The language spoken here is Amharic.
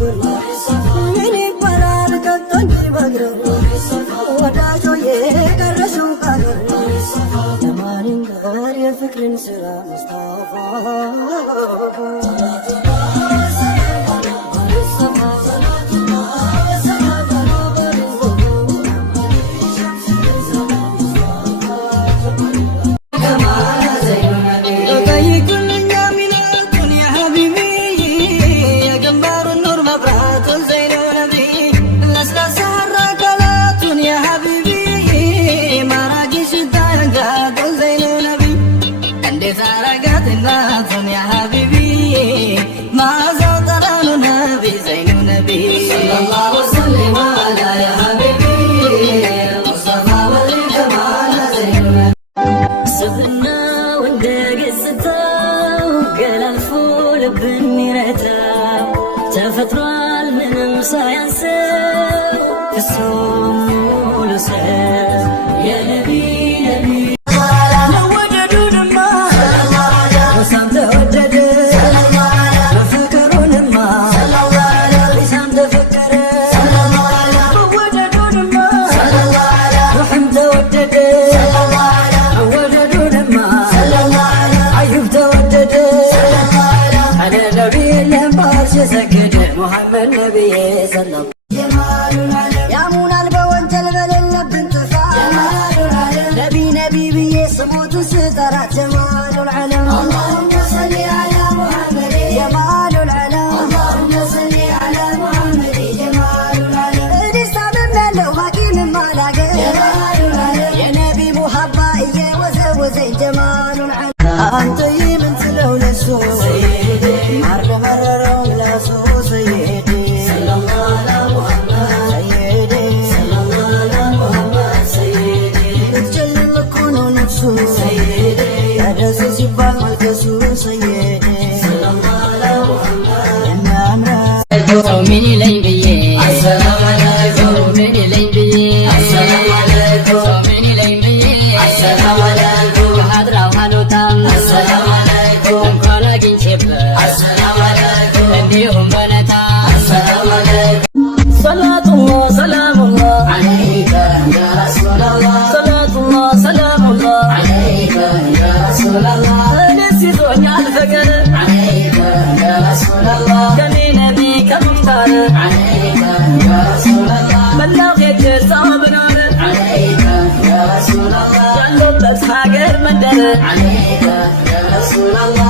ቢጎል ምን ይባላል ከቶኝ በግረው ወዳጆ የቀረሽው ቃገር ለማን ይንገር የፍቅርን ስራ መስታወፋ ተፈጥሯል ምንም ሳያንሰው ፍጹም ሙሉ ሰው የነቢ ነቢ መወደዱንማ በሳም ተወደደ በፍቅሩንማ ኢሳም ተፈቀረ መወደዱንማ ሩሕም ተወደደ መወደዱንማ አዩብ ተወደደ አለ ነቢ ለምባርሽ ሰገደ ሙሐመድ ነቢዬ ሰለም ያሙናል በወንጀል በሌለብን ጥፋት ነቢ ነቢ ብዬ ስሙትን ስጠራት ጀማሉል ዓለም አላሁመ ሰሊ ዐላ ሙሐመድ ጀማሉል ዓለም አላሁመ ሰሊ ዐላ ሙሐመድ ጀማሉል ዓለም እዲስ ታምሜያለሁ ሐኪምም አላገኝ ጀማሉል ዓለም የነቢ ሙሐባ እየወዘወዘኝ ጀማሉል ዓለም አንተ ምን ስለው ለሱ ማርደመረረው ለሱ عليك يا رسول الله